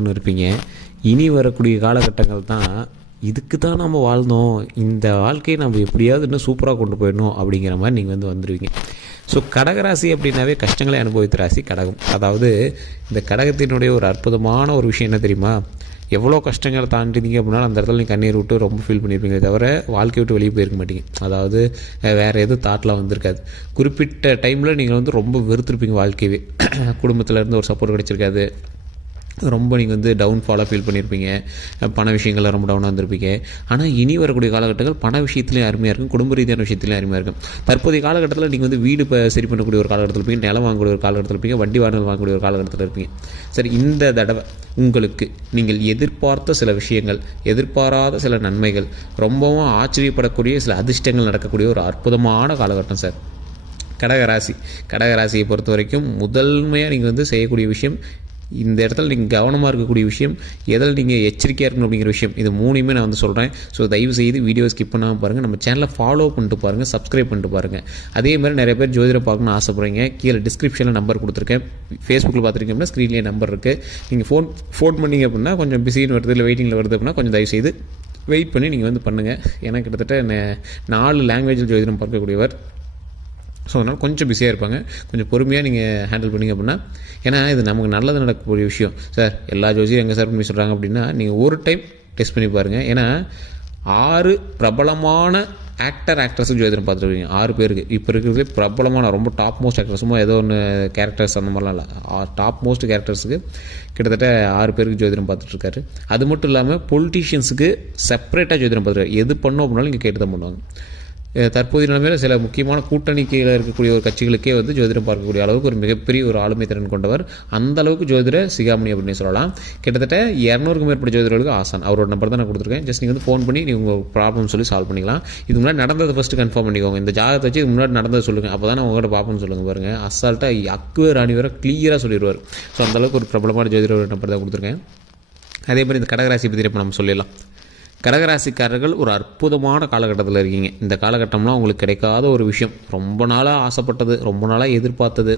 வாழ்ந்தோன்னு இருப்பீங்க. இனி வரக்கூடிய காலகட்டங்கள் தான் இதுக்கு தான் நம்ம வாழ்ந்தோம், இந்த வாழ்க்கையை நம்ம எப்படியாவது இன்னும் சூப்பராக கொண்டு போயிடணும் அப்படிங்கிற மாதிரி நீங்கள் வந்துடுவீங்க. ஸோ கடகராசி அப்படின்னாவே கஷ்டங்களை அனுபவித்த ராசி கடகம். அதாவது இந்த கடகத்தினுடைய ஒரு அற்புதமான ஒரு விஷயம் என்ன தெரியுமா, எவ்வளோ கஷ்டங்களை தாண்டிங்க அப்படின்னா அந்த இடத்துல நீங்கள் கண்ணீர் விட்டு ரொம்ப ஃபீல் பண்ணியிருப்பீங்களே தவிர வாழ்க்கையை விட்டு வெளியே போயிருக்க மாட்டீங்க. அதாவது வேறு எதுவும் தாட்லாம் வந்திருக்காது. குறிப்பிட்ட டைமில் நீங்கள் ரொம்ப வெறுத்துருப்பீங்க வாழ்க்கையவே. குடும்பத்திலேருந்து ஒரு சப்போர்ட் கிடச்சிருக்காது, ரொம்ப நீங்கள் டவுன்ஃபாலாக ஃபீல் பண்ணியிருப்பீங்க, பண விஷயங்களில் ரொம்ப டவுனாக இருந்திருப்பீங்க. ஆனால் இனி வரக்கூடிய காலகட்டங்கள் பண விஷயத்துலேயும் அருமையாக இருக்கும், குடும்ப ரீதியான விஷயத்துலையும் அருமையாக இருக்கும். தற்போதைய காலகட்டத்தில் நீங்கள் வீடு சரி பண்ணக்கூடிய ஒரு காலகட்டத்தில் இருப்பீங்க, நிலம் வாங்கக்கூடிய ஒரு காலகட்டத்தில் இருப்பீங்க, வண்டி வாகனம் வாங்கக்கூடிய ஒரு காலகட்டத்தில் இருப்பீங்க. சரி, இந்த தடவை உங்களுக்கு நீங்கள் எதிர்பார்த்த சில விஷயங்கள், எதிர்பாராத சில நன்மைகள், ரொம்பவும் ஆச்சரியப்படக்கூடிய சில அதிர்ஷ்டங்கள் நடக்கக்கூடிய ஒரு அற்புதமான காலகட்டம் சார் கடகராசியை பொறுத்த வரைக்கும். முதன்மையாக நீங்கள் செய்யக்கூடிய விஷயம், இந்த இடத்துல நீங்கள் கவனமாக இருக்கக்கூடிய விஷயம், எதில் நீங்கள் எச்சரிக்கையாக இருக்கணும் அப்படிங்கிற விஷயம், இது மூணுமே நான் சொல்கிறேன். ஸோ தயவு செய்து வீடியோ ஸ்கிப் பண்ணாமல் பாருங்கள், நம்ம சேனலை ஃபாலோ பண்ணிட்டு பாருங்கள், சப்ஸ்கிரைப் பண்ணிட்டு பாருங்கள். அதே மாதிரி நிறைய பேர் ஜோதிடரை பார்க்கணும்னு ஆசைப்படுறீங்க, கீழே டிஸ்கிரிப்ஷனில் நம்பர் கொடுத்துருக்கேன். ஃபேஸ்புக்கில் பார்த்துருக்கீங்க அப்படின்னா ஸ்க்ரீன்லேயே நம்பர் இருக்குது. நீங்கள் ஃபோன் பண்ணிங்க அப்படின்னா கொஞ்சம் பிஸின்னு வருது, இல்லை வெயிட்டிங்கில் வருது அப்படின்னா கொஞ்சம் தயவு செய்து வெயிட் பண்ணி நீங்கள் பண்ணுங்கள். ஏன்னா கிட்டத்தட்ட 4 லாங்குவேஜில் ஜோதிடம் பார்க்கக்கூடியவர். ஸோ அதனால் கொஞ்சம் பிஸியாக இருப்பாங்க, கொஞ்சம் பொறுமையாக நீங்கள் ஹேண்டில் பண்ணிங்க அப்படின்னா, ஏன்னா இது நமக்கு நல்லது நடக்கக்கூடிய விஷயம் சார். எல்லா ஜோசியும் எங்கே சார் பண்ணி சொல்கிறாங்க அப்படின்னா, நீங்கள் ஒரு டைம் டெஸ்ட் பண்ணி பாருங்கள். ஏன்னா 6 பிரபலமான ஆக்ட்ரஸும் ஜோதிடம் பார்த்துருவீங்க. 6 பேருக்கு இப்போ இருக்கிறதுலே பிரபலமான ரொம்ப டாப் மோஸ்ட் ஆக்ட்ரஸுமோ ஏதோ ஒன்று கேரக்டர்ஸ் அந்த மாதிரிலாம் இல்லை, டாப் மோஸ்ட் கேரக்டர்ஸுக்கு கிட்டத்தட்ட 6 பேருக்கு ஜோதிடம் பார்த்துட்ருக்காரு. அது மட்டும் இல்லாமல் பொலிட்டீஷியன்ஸுக்கு செப்பரேட்டாக ஜோதிடம் பார்த்துருக்காரு. எது பண்ணோம் அப்படின்னாலும் இங்கே கேட்டு தான் பண்ணுவாங்க. தற்போதைய நிலைமையில் சில முக்கியமான கூட்டணிக்கையில் இருக்கக்கூடிய ஒரு கட்சிகளுக்கே ஜோதிடம் பார்க்கக்கூடிய அளவுக்கு ஒரு மிகப்பெரிய ஒரு ஆளுமை திறன் கொண்டவர். அந்த அளவுக்கு ஜோதிட சிகாமணி அப்படின்னு சொல்லலாம். கிட்டத்தட்ட 200க்கும் மேற்பட்ட ஜோதிடர்களுக்கு ஆசான். அவரோட நம்பர் தான் நான் கொடுத்துருக்கேன். ஜஸ்ட் நீங்கள் ஃபோன் பண்ணி நீங்கள் உங்கள் ப்ராப்ளம் சொல்லி சால்வ் பண்ணிக்கலாம். இது முன்னாடி நடந்ததை ஃபஸ்ட்டு கன்ஃபார்ம் பண்ணிக்கோங்க. இந்த ஜாதகத்தை வச்சு இது முன்னாடி நடந்ததை சொல்லுங்கள், அப்போ தான் உங்கள்கிட்ட பார்ப்போம்னு சொல்லுங்கள். பாருங்கள், அசால்ட்டாக அக்குவே ராணி வர கிளியராக சொல்லிடுவார். ஸோ அந்தளவுக்கு ஒரு பிரபலமான ஜோதிட நம்பர் தான் கொடுத்துருக்கேன். அதே மாதிரி இந்த கடகராசி பற்றி இப்போ நம்ம சொல்லிடலாம். கடகராசிக்காரர்கள் ஒரு அற்புதமான காலகட்டத்தில் இருக்கீங்க. இந்த காலகட்டம்லாம் உங்களுக்கு கிடைக்காத ஒரு விஷயம், ரொம்ப நாளாக ஆசைப்பட்டது, ரொம்ப நாளாக எதிர்பார்த்தது.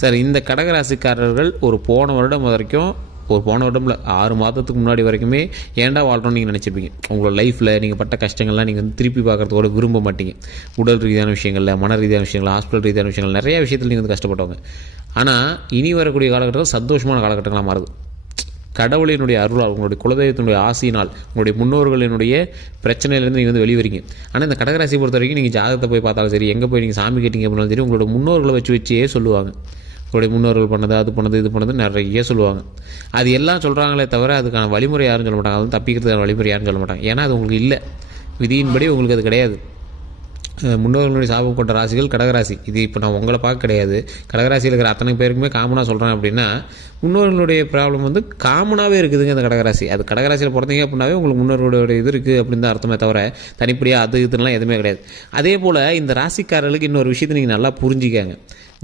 சார், இந்த கடகராசிக்காரர்கள் போன வருடம் வரைக்கும், போன வருடம்ல 6 மாதத்துக்கு முன்னாடி வரைக்குமே ஏன்டா வாழ்கிறோன்னு நீங்கள் நினச்சிருப்பீங்க. உங்களோட லைஃப்பில் நீங்கள் பட்ட கஷ்டங்கள்லாம் நீங்கள் திருப்பி பார்க்குறதோட விரும்ப மாட்டீங்க. உடல் ரீதியான விஷயங்களில், மன ரீதியான விஷயங்கள், ஹாஸ்பிட்டல் ரீதியான விஷயங்கள், நிறைய விஷயத்தில் நீங்கள் கஷ்டப்பட்டவங்க. ஆனால் இனி வரக்கூடிய காலகட்டத்தில் சந்தோஷமான காலகட்டங்களாக மாறுது. கடவுளினுடைய அருளால், உங்களுடைய குலதெய்வத்தினுடைய ஆசையினால், உங்களுடைய முன்னோர்களினுடைய பிரச்சனையிலேருந்து நீங்கள் வெளிவரீங்க. ஆனால் இந்த கடகராசியை பொறுத்த வரைக்கும் நீங்கள் ஜாதகத்தை போய் பார்த்தாலும் சரி, எங்கே போய் நீங்கள் சாமி கேட்டிங்க அப்படின்னாலும் சரி, உங்களோட முன்னோர்களை வச்சே சொல்லுவாங்க. உங்களுடைய முன்னோர்கள் பண்ணது, அது பண்ணது, இது பண்ணது நிறைய சொல்லுவாங்க. அது எல்லாம் சொல்கிறாங்களே தவிர அதுக்கான வழிமுறை யாரும் சொல்ல மாட்டாங்க. அதுவும் தப்பிக்கிறதுக்கான வழிமுறை யாரும் சொல்ல மாட்டாங்க. ஏன்னா அது உங்களுக்கு இல்லை, விதியின்படி உங்களுக்கு அது கிடையாது. முன்னோர்களுடைய சாபம் கொண்ட ராசிகள் கடகராசி. இது இப்போ நான் உங்களை பார்க்க கிடையாது, கடகராசியில் இருக்கிற அத்தனை பேருக்குமே காமனாக சொல்கிறேன். அப்படின்னா முன்னோர்களுடைய ப்ராப்ளம் காமனாகவே இருக்குதுங்க அந்த கடகராசி. அது கடகராசியில் பிறந்தீங்க அப்படின்னாவே உங்களுக்கு முன்னோர்களுடைய இது இருக்குது அப்படின்னு தான் அர்த்தமே தவிர தனிப்படியாக அது இதுலாம் எதுவுமே கிடையாது. அதே போல் இந்த ராசிக்காரர்களுக்கு இன்னொரு விஷயத்தை நீங்கள் நல்லா புரிஞ்சிக்காங்க.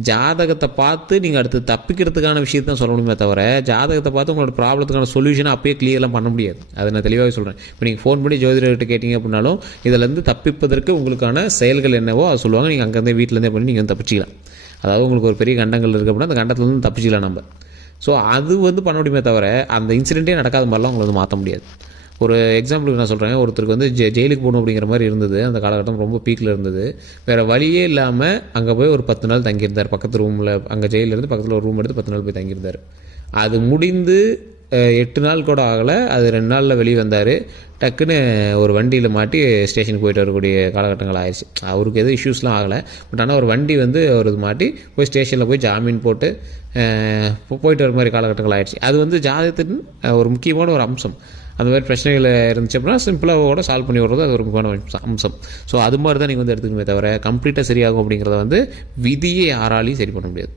ஜாதகத்தை பார்த்து நீங்கள் அடுத்து தப்பிக்கிறதுக்கான விஷயத்தை தான் சொல்ல முடியுமே தவிர, ஜாதகத்தை பார்த்து உங்களோட ப்ராப்ளத்துக்கான சொல்யூஷனை அப்பயே கிளியர்லாம் பண்ண முடியாது. அதை நான் தெளிவாகவே சொல்கிறேன். இப்போ நீங்கள் ஃபோன் பண்ணி ஜோதிடர்கிட்ட கேட்டிங்க அப்படின்னாலும் இதிலேருந்து தப்பிப்பதற்கு உங்களுக்கான செயல்கள் என்னவோ அதை சொல்லுவாங்க. நீங்கள் அங்கேருந்தே வீட்டிலேருந்தே பண்ணி நீங்கள் தப்பிச்சிக்கலாம். அதாவது உங்களுக்கு ஒரு பெரிய கண்டங்கள் இருக்குது அப்படின்னா அந்த கண்டத்துலேருந்து தப்பிச்சிக்கலாம் நம்ம. ஸோ அது பண்ண முடியுமே தவிர அந்த இன்சிடென்ட்டே நடக்காத மாதிரிலாம் உங்களை மாற்ற முடியாது. ஒரு எக்ஸாம்பிளுக்கு நான் சொல்கிறேன், ஒருத்தருக்கு ஜெயிலுக்கு போகணும் அப்படிங்கிற மாதிரி இருந்தது. அந்த காலகட்டம் ரொம்ப பீக்கில் இருந்தது. வேறு வழியே இல்லாமல் அங்கே போய் ஒரு 10 நாள் தங்கியிருந்தார். பக்கத்து ரூமில், அங்கே ஜெயிலிருந்து பக்கத்தில் ஒரு ரூம் எடுத்து 10 நாள் போய் தங்கியிருந்தார். அது முடிந்து 8 நாள் கூட ஆகலை, அது 2 நாளில் வெளியே வந்தார். டக்குன்னு ஒரு வண்டியில் மாட்டி ஸ்டேஷனுக்கு போயிட்டு வரக்கூடிய காலகட்டங்கள் ஆயிடுச்சு. அவருக்கு எதுவும் இஷ்யூஸ்லாம் ஆகலை, பட் ஆனால் ஒரு வண்டி ஒரு மாட்டி போய் ஸ்டேஷனில் போய் ஜாமீன் போட்டு போயிட்டு வர மாதிரி காலகட்டங்கள் ஆயிடுச்சு. அது ஜாதகத்தின் ஒரு முக்கியமான ஒரு அம்சம். அந்த மாதிரி பிரச்சனைகள் இருந்துச்சு அப்படின்னா சிம்பிளாக கூட சால்வ் பண்ணி விடுறது அது ஒரு முக்கியமான அம்சம். ஸோ அது மாதிரி தான் நீங்கள் எடுத்துக்கணுமே தவிர கம்ப்ளீட்டாக சரியாகும் அப்படிங்கிறத விதியை யாராலையும் சரி பண்ண முடியாது.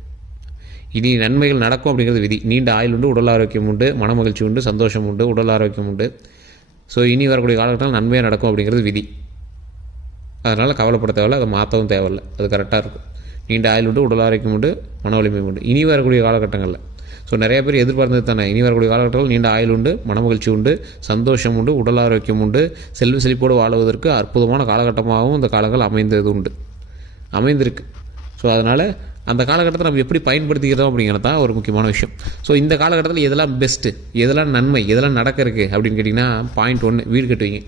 இனி நன்மைகள் நடக்கும் அப்படிங்கிறது விதி. நீண்ட ஆயுள் உண்டு, உடல் ஆரோக்கியம் உண்டு, மன மகிழ்ச்சி உண்டு, சந்தோஷம் உண்டு, உடல் ஆரோக்கியம் உண்டு. ஸோ இனி வரக்கூடிய காலகட்டத்தில் நன்மையாக நடக்கும் அப்படிங்கிறது விதி. அதனால் கவலைப்பட தேவையில்லை, அதை மாற்றவும் தேவையில்லை, அது கரெக்டாக இருக்கும். நீண்ட ஆயுள் உண்டு, உடல் ஆரோக்கியம் உண்டு, மன வலிமை உண்டு இனி வரக்கூடிய காலகட்டங்களில். ஸோ நிறைய பேர் எதிர்பார்த்தது தானே, இனி வரக்கூடிய காலகட்டத்தில் நீண்ட ஆயுள் உண்டு, மனமகிழ்ச்சி உண்டு, சந்தோஷம் உண்டு, உடல் ஆரோக்கியம் உண்டு, செல்வ செழிப்போடு வாழுவதற்கு அற்புதமான காலகட்டமாகவும் இந்த காலங்கள் அமைந்திருக்கு. ஸோ அதனால் அந்த காலகட்டத்தை நம்ம எப்படி பயன்படுத்திக்கிறோம் அப்படிங்கிறது தான் ஒரு முக்கியமான விஷயம். ஸோ இந்த காலகட்டத்தில் எதெல்லாம் பெஸ்ட்டு, எதெல்லாம் நன்மை, எதெல்லாம் நடக்கிறதுக்கு அப்படின்னு கேட்டிங்கன்னா, பாயிண்ட் 1, வீடு கட்டுவீங்க,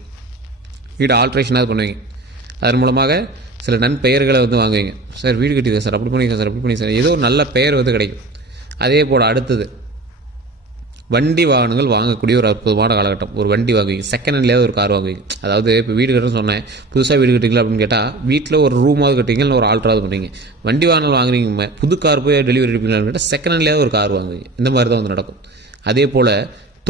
வீடு ஆல்ட்ரேஷனாக பண்ணுவீங்க. அதன் மூலமாக சில நன்பெயர்களை வந்து வாங்குவீங்க. சார் வீடு கட்டிடுங்க சார், அப்படி பண்ணிங்க சார், அப்படி பண்ணி சார், ஏதோ ஒரு நல்ல பெயர் வந்து கிடைக்கும். அதே போல் அடுத்தது வண்டி வாகனங்கள் வாங்கக்கூடிய ஒரு அற்புதமான காலகட்டம். ஒரு வண்டி வாங்குவீங்க, செகண்ட் ஹேண்ட்லேயாவது ஒரு கார் வாங்குவீங்க. அதாவது இப்போ வீடு கட்டுறேன்னு சொன்னேன், புதுசாக வீடு கட்டிங்களா அப்படின்னு கேட்டால் வீட்டில் ஒரு ரூமாவது கட்டிங்க, இல்லை ஒரு ஆல்ட்ராவது பண்ணுவீங்க. வண்டி வாகனங்கள் வாங்குறீங்க, புது கார் போய் டெலிவரி எடுப்பீங்களான்னு கேட்டால் செகண்ட் ஹேண்ட்லேயாவது ஒரு கார் வாங்குவீங்க. இந்த மாதிரி தான் வந்து நடக்கும். அதே போல்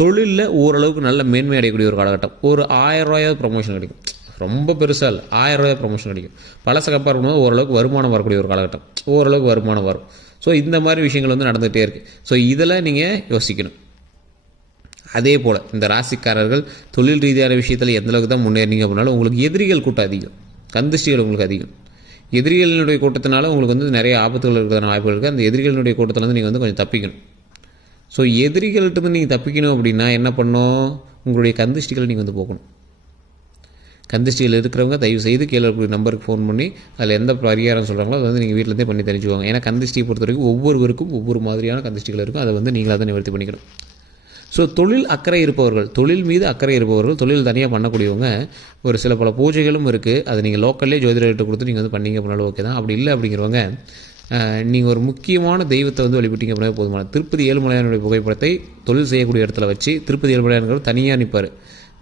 தொழிலில் ஓரளவுக்கு நல்ல மேன்மை அடையக்கூடிய ஒரு காலகட்டம். ஒரு 1000 ரூபாயாவது ப்ரொமோஷன் கிடைக்கும். ரொம்ப பெருசாக இல்லை, 1000 ரூபாய் ப்ரொமோஷன் கிடைக்கும். பழச கம்பேர் பண்ணும்போது ஓரளவுக்கு வருமானம் வரக்கூடிய ஒரு காலகட்டம், ஓரளவுக்கு வருமானம் வரும். ஸோ இந்த மாதிரி விஷயங்கள் வந்து நடந்துகிட்டே இருக்குது. ஸோ இதில் நீங்கள் யோசிக்கணும். அதே போல் இந்த ராசிக்காரர்கள் தொழில் ரீதியான விஷயத்தில் எந்தளவுக்கு தான் முன்னேறிங்க அப்படின்னாலும் உங்களுக்கு எதிரிகள் கூட்டம் அதிகம், கந்திஷ்டிகள் உங்களுக்கு அதிகம். எதிரிகளினுடைய கூட்டத்தினால உங்களுக்கு வந்து நிறைய ஆபத்துகள் இருக்கிறதான வாய்ப்புகள் இருக்குது. அந்த எதிரிகளினுடைய கூட்டத்தில் வந்து நீங்கள் வந்து கொஞ்சம் தப்பிக்கணும். ஸோ எதிரிகள்கிட்ட நீங்கள் தப்பிக்கணும் அப்படின்னா என்ன பண்ணணும், உங்களுடைய கந்திஷ்டிகளை நீங்கள் வந்து போக்கணும். கந்திஷ்டிகள் இருக்கிறவங்க தயவு செய்து கீழே இருக்கிற நம்பருக்கு ஃபோன் பண்ணி அதில் எந்த பரிகாரம் சொல்கிறாங்களோ அதை வந்து நீங்கள் வீட்டிலேருந்தே பண்ணி தெரிஞ்சுக்குவாங்க. ஏன்னா கந்திஷ்டியை பொறுத்த வரைக்கும் ஒவ்வொருவருக்கும் ஒவ்வொரு மாதிரியான கந்திஷ்டிகள் இருக்கும். அதை வந்து நீங்களாக தான் நிவர்த்தி பண்ணிக்கணும். ஸோ தொழில் அக்கறை இருப்பவர்கள், தொழில் மீது அக்கறை இருப்பவர்கள், தொழில் தனியாக பண்ணக்கூடியவங்க ஒரு சில பல பூஜைகளும் இருக்குது. அதை நீங்கள் லோக்கல்லே ஜோதிடர்கிட்ட கொடுத்து நீங்கள் வந்து பண்ணிங்க அப்படின்னாலும் ஓகே தான். அப்படி இல்லை அப்படிங்கிறவங்க நீங்கள் ஒரு முக்கியமான தெய்வத்தை வந்து வழிபட்டீங்க அப்படின்னா போதுமான. திருப்பதி ஏழுமலையானுடைய புகைப்படத்தை தொழில் செய்யக்கூடிய இடத்துல வச்சு, திருப்பதி ஏழுமலையான்கள் தனியாக நிற்பார்,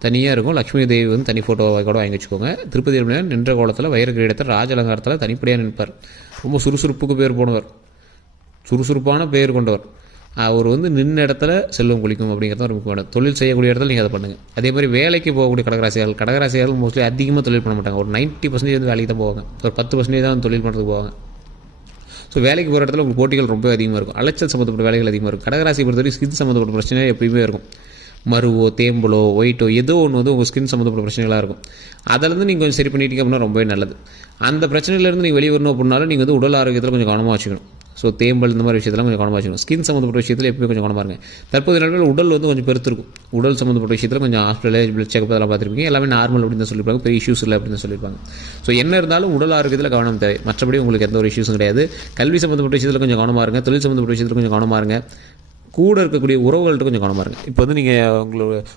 தனியாக இருக்கும். லக்ஷ்மி தேவி வந்து தனி ஃபோட்டோவை கூட வாங்கி வச்சுக்கோங்க. திருப்பதி ஏழுமலையான் நின்ற கோலத்தில் வைர கிரீடத்தில் ராஜ அலங்காரத்தில் தனிப்படியாக நிற்பார். ரொம்ப சுறுசுறுப்புக்கு பேர் போனவர், சுறுசுறுப்பான பேர் கொண்டவர். அவர் வந்து நின்ன இடத்துல செல்வம் குளிக்கும் அப்படிங்கிறது ஒரு முக்கியமான. தொழில் செய்யக்கூடிய இடத்துல நீங்கள் அதை பண்ணுங்கள். அதே மாதிரி வேலைக்கு போகக்கூடிய கடகராசிகள் மோஸ்ட்லி அதிகமாக தொழில் பண்ண மாட்டாங்க. ஒரு 90% வந்து வேலைக்கு தான் போவாங்க, ஒரு 10% தான் தொழில் பண்ணுறதுக்கு போவாங்க. ஸோ வேலைக்கு போகிற இடத்துல உங்களுக்கு போட்டிகள் ரொம்ப அதிகமாக இருக்கும், அலைச்சல் சம்மந்தப்பட்ட வேலைகள் அதிகமாக இருக்கும். கடகராசி பொறுத்தவரைக்கும் ஸ்கின் சம்மந்தப்பட்ட பிரச்சனை எப்பயுமே இருக்கும். மருவோ தேம்பலோ ஒயிட்டோ ஏதோ ஒன்று வந்து உங்கள் ஸ்கின் சம்மந்தப்பட்ட பிரச்சனைகளாக இருக்கும். அதிலேருந்து நீங்கள் கொஞ்சம் சரி பண்ணிட்டீங்க அப்படின்னா ரொம்பவே நல்லது. அந்த பிரச்சனையிலேருந்து நீங்கள் வெளியே வரணும் அப்படின்னாலும் நீங்கள் வந்து உடல் ஆரோக்கியத்தில் கொஞ்சம் கவனமாக வச்சுக்கணும். ஸோ தேம்பல் இந்த மாதிரி விஷயத்தெல்லாம் கொஞ்சம் கவனமாக வச்சுக்கணும். ஸ்கின் சம்மந்தப்பட்ட விஷயத்தில் எப்பவுமே கொஞ்சம் கவனமாக இருங்க. தற்போது நாட்கள் உடல் வந்து கொஞ்சம் பெருத்திருக்கும். உடல் சம்மந்தப்பட்ட விஷயத்தில் கொஞ்சம் ஹாஸ்பிட்டல் பிளட் செக்அப் அதெல்லாம் பார்த்துருப்பீங்க. எல்லாமே நார்மல் அப்படின்னு தான் சொல்லியிருப்பாங்க, பெரிய இஷ்யூஸ் இல்லை அப்படின்னு சொல்லியிருப்பாங்க. ஸோ என்ன இருந்தாலும் உடல் ஆரோக்கியத்தில் கவனம் தேவை. மற்றபடி உங்களுக்கு எந்த ஒரு இஷ்யூஸும் கிடையாது. கல்வி சம்மந்தப்பட்ட விஷயத்தில் கொஞ்சம் கவனமாக இருங்க. தொழில் சம்மந்தப்பட்ட விஷயத்தில் கொஞ்சம் கவனமாக இருங்க. கூட இருக்கக்கூடிய உறவுகள்கிட்ட கொஞ்சம் கவனமாக இருங்க. இப்போ வந்து நீங்கள்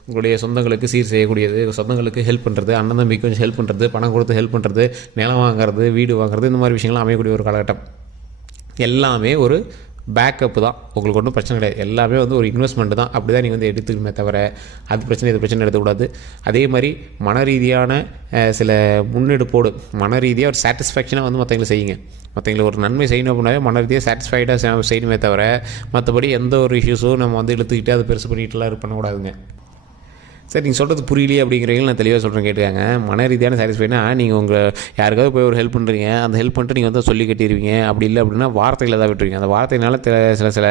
உங்களுடைய சொந்தங்களுக்கு சீர் செய்யக்கூடியது, சொந்தங்களுக்கு ஹெல்ப் பண்ணுறது, அண்ணன் தம்பிக்கு கொஞ்சம் ஹெல்ப் பண்ணுறது, பணம் கொடுத்து ஹெல்ப் பண்ணுறது, நிலம் வாங்குறது, வீடு வாங்குறது, இந்த மாதிரி விஷயங்கள்லாம் அமையக்கூடிய ஒரு காலகட்டம். எல்லாமே ஒரு பேக்கப்பு தான், உங்களுக்கு ஒன்றும் பிரச்சனை கிடையாது. எல்லாமே வந்து ஒரு இன்வெஸ்ட்மெண்ட் தான். அப்படி தான் நீங்கள் வந்து எடுத்துக்கணுமே தவிர அது பிரச்சனை இது பிரச்சனை எடுத்துக்கூடாது. அதே மாதிரி மன ரீதியான சில முன்னெடுப்போடு மன ரீதியாக ஒரு சாட்டிஸ்ஃபேக்ஷனாக வந்து மற்றவங்களை செய்யுங்க. மற்றவங்களுக்கு ஒரு நன்மை செய்யணும் அப்படின்னாவே மன ரீதியாக சாட்டிஸ்ஃபைடாக செய்யணுமே தவிர மற்றபடி எந்த ஒரு இஷ்யூஸும் நம்ம வந்து இழுத்துக்கிட்டு அதை பெருசு பண்ணிகிட்டுலாம் இது பண்ணக்கூடாதுங்க. சார் நீங்கள் சொல்கிறது புரியலையே அப்படிங்கிறவங்க நான் தெளிவாக சொல்கிறேன், கேட்டுக்காங்க. மன ரீதியான சாட்டிஸ்ஃபைனா நீங்கள் உங்கள் யாருக்காவது போய் ஒரு ஹெல்ப் பண்ணுறீங்க, அந்த ஹெல்ப் பண்ணிட்டு நீங்கள் வந்து சொல்லி கட்டிடுவீங்க. அப்படி இல்லை அப்படின்னா வார்த்தைகளை தான் விட்டுருவீங்க. அந்த வார்த்தையினால சில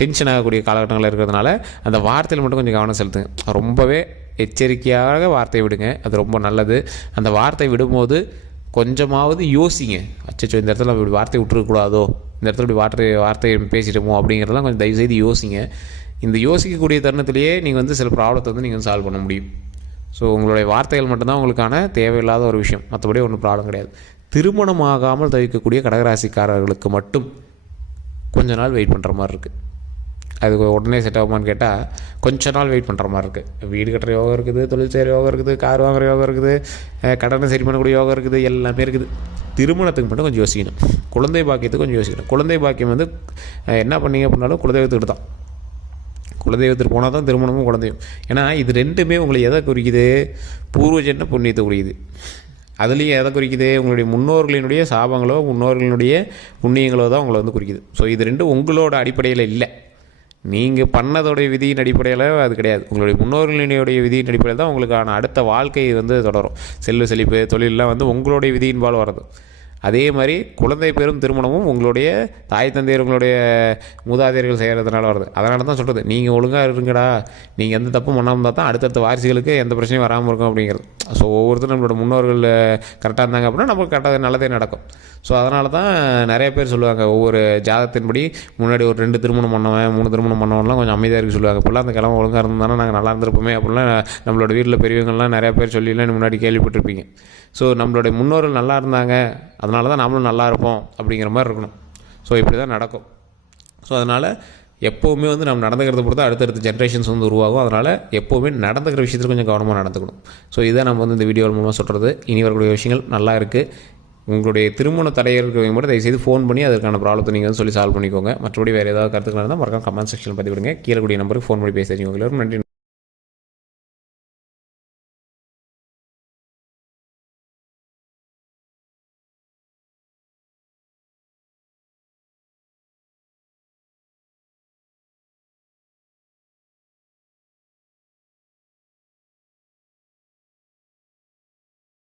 டென்ஷன் ஆகக்கூடிய காலகட்டங்கள் இருக்கிறதுனால அந்த வார்த்தையில் மட்டும் கொஞ்சம் கவனம் செலுத்துங்க. ரொம்பவே எச்சரிக்கையாக வார்த்தையை விடுங்க, அது ரொம்ப நல்லது. அந்த வார்த்தை விடும்போது கொஞ்சமாவது யோசிங்க. அச்சோ இந்த இடத்துல இப்படி வார்த்தை விட்டுருக்கூடாதோ, இந்த இடத்துல இப்படி வார்த்தையை பேசிட்டோமோ அப்படிங்கிறதெல்லாம் கொஞ்சம் தயவுசெய்து யோசிங்க. இந்த யோசிக்கக்கூடிய தருணத்திலேயே நீங்கள் வந்து சில ப்ராப்ளத்தை வந்து நீங்கள் சால்வ் பண்ண முடியும். ஸோ உங்களுடைய வார்த்தைகள் மட்டும்தான் உங்களுக்கான தேவையில்லாத ஒரு விஷயம், மற்றபடி ஒன்றும் ப்ராப்ளம் கிடையாது. திருமணமாகாமல் தவிர்க்கக்கூடிய கடகராசிக்காரர்களுக்கு மட்டும் கொஞ்ச நாள் வெயிட் பண்ணுற மாதிரி இருக்குது. அது உடனே செட் ஆகுமான்னு கேட்டால் கொஞ்ச நாள் வெயிட் பண்ணுற மாதிரி இருக்குது. வீடு கட்டுற யோகம் இருக்குது, தொழில் செய்கிற யோகம் இருக்குது, கார் வாங்குகிற யோகம் இருக்குது, கடனை சரி பண்ணக்கூடிய யோகம் இருக்குது, எல்லாமே இருக்குது. திருமணத்துக்கு மட்டும் கொஞ்சம் யோசிக்கணும். குழந்தை பாக்கியத்துக்கு கொஞ்சம் யோசிக்கணும். குழந்தை பாக்கியம் வந்து என்ன பண்ணீங்க அப்படின்னாலும் குலதெய்வத்துக்கிட்ட தான். குலதெய்வத்துக்கு போனால் தான் திருமணமும் குழந்தையும். ஏன்னா இது ரெண்டுமே உங்களை எதை குறிக்குது, பூர்வஜன்ம புண்ணியத்தை குறிக்குது. அதுலேயும் எதை குறிக்குது, உங்களுடைய முன்னோர்களினுடைய சாபங்களோ முன்னோர்களினுடைய புண்ணியங்களோ தான் உங்களை வந்து குறிக்குது. ஸோ இது ரெண்டும் உங்களோட அடிப்படையில் இல்லை, நீங்கள் பண்ணதோடைய விதியின் அடிப்படையில் அது கிடையாது. உங்களுடைய முன்னோர்களினுடைய விதியின் அடிப்படையில் தான் உங்களுக்கான அடுத்த வாழ்க்கை வந்து தொடரும். செல்வ செழிப்பு தொழிலெலாம் வந்து உங்களுடைய விதியின்பால் வர்றது. அதே மாதிரி குழந்தை பெறும் திருமணமும் உங்களுடைய தாய் தந்தையர் உங்களுடைய மூதாதையர்கள் செய்கிறதுனால வருது. அதனால தான் சொல்கிறது, நீங்கள் ஒழுங்காக இருங்கடா, நீங்கள் எந்த தப்பும் பண்ணாமல் இருந்தால் தான் அடுத்தடுத்த வாரிசுகளுக்கு எந்த பிரச்சனையும் வராமல் இருக்கும் அப்படிங்கிறது. ஸோ ஒவ்வொருத்தரும் நம்மளோட முன்னோர்கள் கரெக்டாக இருந்தாங்க அப்படின்னா நமக்கு கரெக்டாக நல்லதே நடக்கும். ஸோ அதனால தான் நிறைய பேர் சொல்லுவாங்க, ஒவ்வொரு ஜாதகத்தின்படி முன்னாடி ஒரு 2 திருமணம் பண்ணவன் 3 திருமணம் பண்ணவன்லாம் கொஞ்சம் அமைதியாக இருக்கு சொல்லுவாங்க. இப்போல்லாம் அந்த கிழமை ஒழுங்காக இருந்தாலும் நாங்கள் நல்லா இருந்திருப்போமே அப்படிலாம் நம்மளோட வீட்டில் பெரியவங்கள்லாம் நிறையா பேர் சொல்லிலாம் முன்னாடி கேள்விப்பட்டிருப்பீங்க. ஸோ நம்மளுடைய முன்னோர்கள் நல்லா இருந்தாங்க, அதனால தான் நம்மளும் நல்லா இருப்போம் அப்படிங்கிற மாதிரி இருக்கணும். ஸோ இப்படி தான் நடக்கும். ஸோ அதனால் எப்போவுமே வந்து நம்ம நடந்துக்கிறத பொறுத்து அடுத்தடுத்த ஜென்ரேஷன்ஸ் வந்து உருவாகும். அதனால் எப்போவுமே நடந்துக்கிற விஷயத்தில் கொஞ்சம் கவனமாக நடந்துக்கணும். ஸோ இதை நம்ம வந்து இந்த வீடியோ மூலமாக சொல்கிறது. இனி வரக்கூடிய விஷயங்கள் நல்லா இருக்குது. உங்களுடைய திருமண தடையாக இருக்கிறவங்க மட்டும் தயவுசெய்து ஃபோன் பண்ணி அதற்கான ப்ராப்ளத்தை நீங்கள் வந்து சொல்லி சால்வ் பண்ணிக்கோங்க. மற்றபடி வேறு ஏதாவது கருத்துக்கள் இருந்தால் மறக்காம கமெண்ட் செக்ஷனில் பதிவிடுங்க. கீழே கூடிய நம்பருக்கு ஃபோன் பண்ணி பேசுகிறீங்க. உங்களுக்கு நன்றி.